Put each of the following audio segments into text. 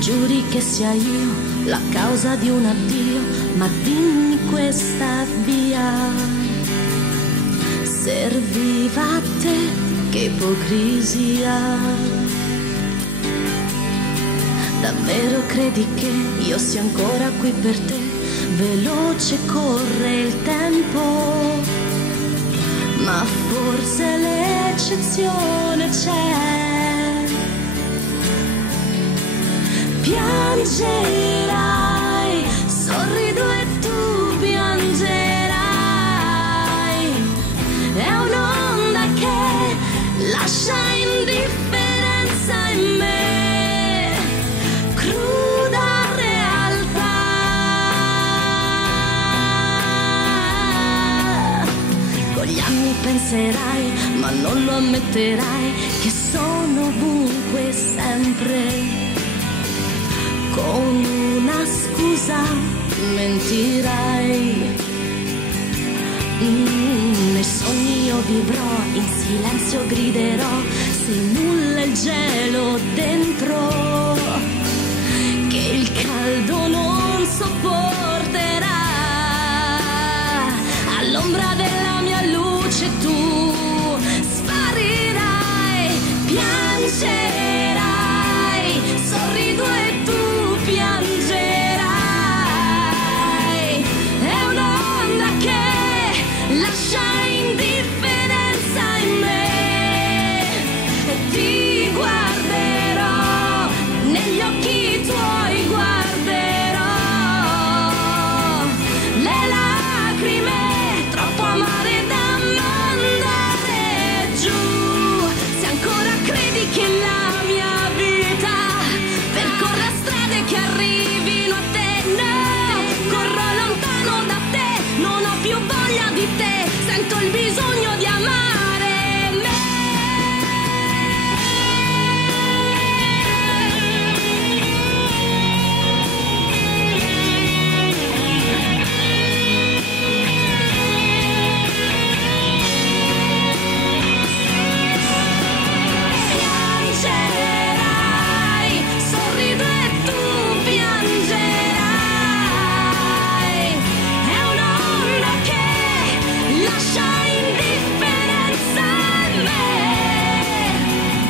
Giuri che sia io la causa di un addio, ma dimmi questa via serviva a te, che ipocrisia. Davvero credi che io sia ancora qui per te? Veloce corre il tempo, ma forse l'eccezione c'è. Piangerai, sorrido e tu piangerai. È un'onda che lascia indifferenza in me, cruda realtà. Con gli anni penserai, ma non lo ammetterai, che sono ovunque sempre. Con una scusa mentirai. Nei sogni io vivrò, in silenzio griderò, se nulla è il gelo dentro, che il caldo non sopporterà. All'ombra della mia luce tu sparirai, piangerai, sorrido e tu piangerai. È un'onda che lascia indifferenza in me, e ti guarderò, negli occhi tuoi guarderò. Le lacrime troppo amare da mandare giù. Se ancora credi che la mia vita percorra strade che arrivino a te, no, corro lontano da te, non ho più voglia di te, sento il bisogno di amare me. Piangerai, sorrido e tu piangerai. È un'onda che lascia indifferenza in me,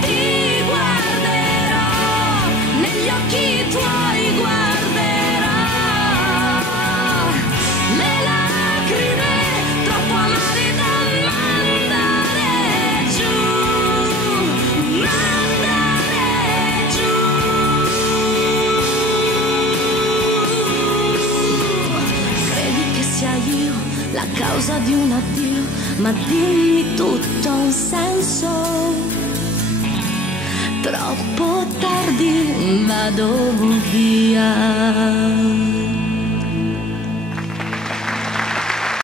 ti guarderò, negli occhi tuoi guarderò. Le lacrime troppo amare da mandare giù, mandare giù. Credi che sia io la causa di un addio, ma dimmi tutto ha un senso. Troppo tardi vado via.